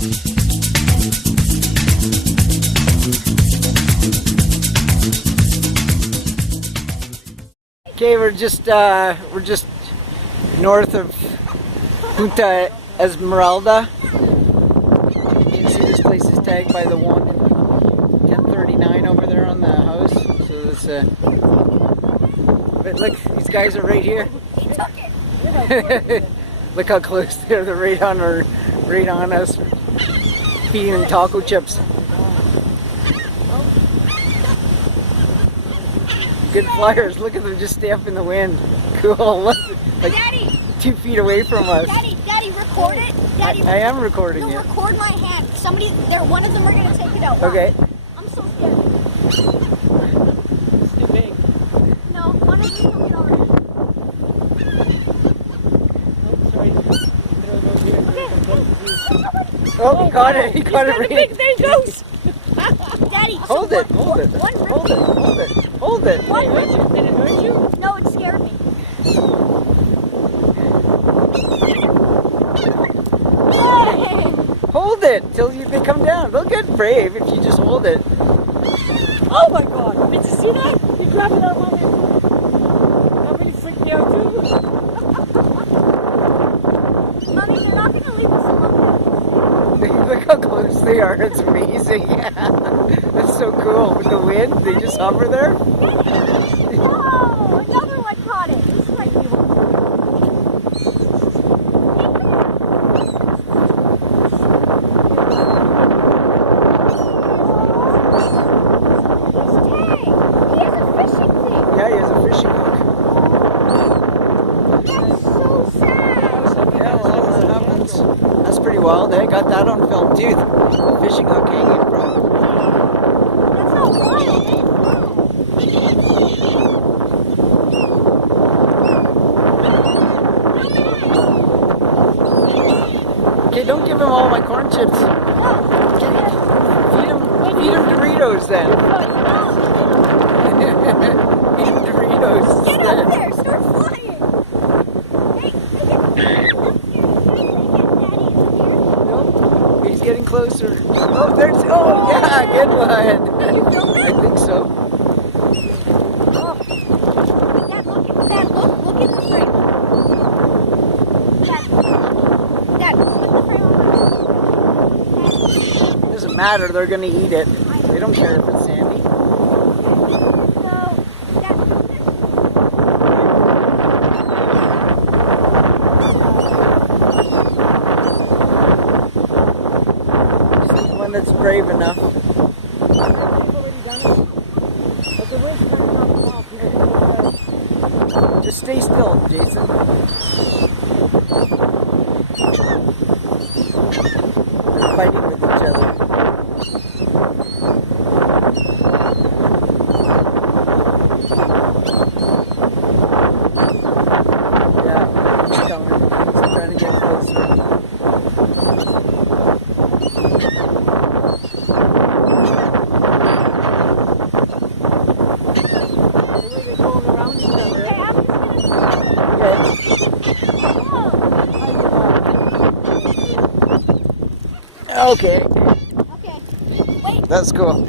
Okay, we're just north of Punta Esmeralda. You can see this place is tagged by the 1039 over there on the house. So this, but look, these guys are right here. Look how close they're right on us, feeding them taco chips. Good flyers. Look at them just stay up in the wind. Cool. Look, like Daddy, 2 feet away from us. Daddy, record it. Daddy, I am recording it. Record my hand. One of them are gonna take it out. Okay. I'm so scared. It's too big. No, one of them took it out. Oh, he caught it. He caught it right. There it goes. Daddy, hold it. Hold it. Hold it. Did it hurt you? No, it scared me. Hold it till they come down. They'll get brave if you just hold it. Oh my God! Did you see that? You grabbed it out of my hand. Nobody freaked me out too. Mommy, they're not gonna leave us alone. Look how close they are. It's amazing. That's so cool. With the wind, they just hover there. Oh, another one caught it. This might be one. Yeah, he has a fishing hook. That's so sad. Yeah, well, that happens. That's pretty wild. I got that on film too. The fishing hook hanging from. That's not wild. Okay, don't give him all my corn chips. Feed him Doritos then. Feed him Doritos. Get up there, start flying. Hey, Nope. He's getting closer. Oh, yeah, good one. I think so. Dad, look in the frame. Dad, look at the frame. Doesn't matter, they're gonna eat it. They don't care if it's sandy. That's brave enough. Just stay still, Jason. They're fighting with each other. Yeah, he's coming. He's trying to get closer. Okay. Okay. Wait. That's cool.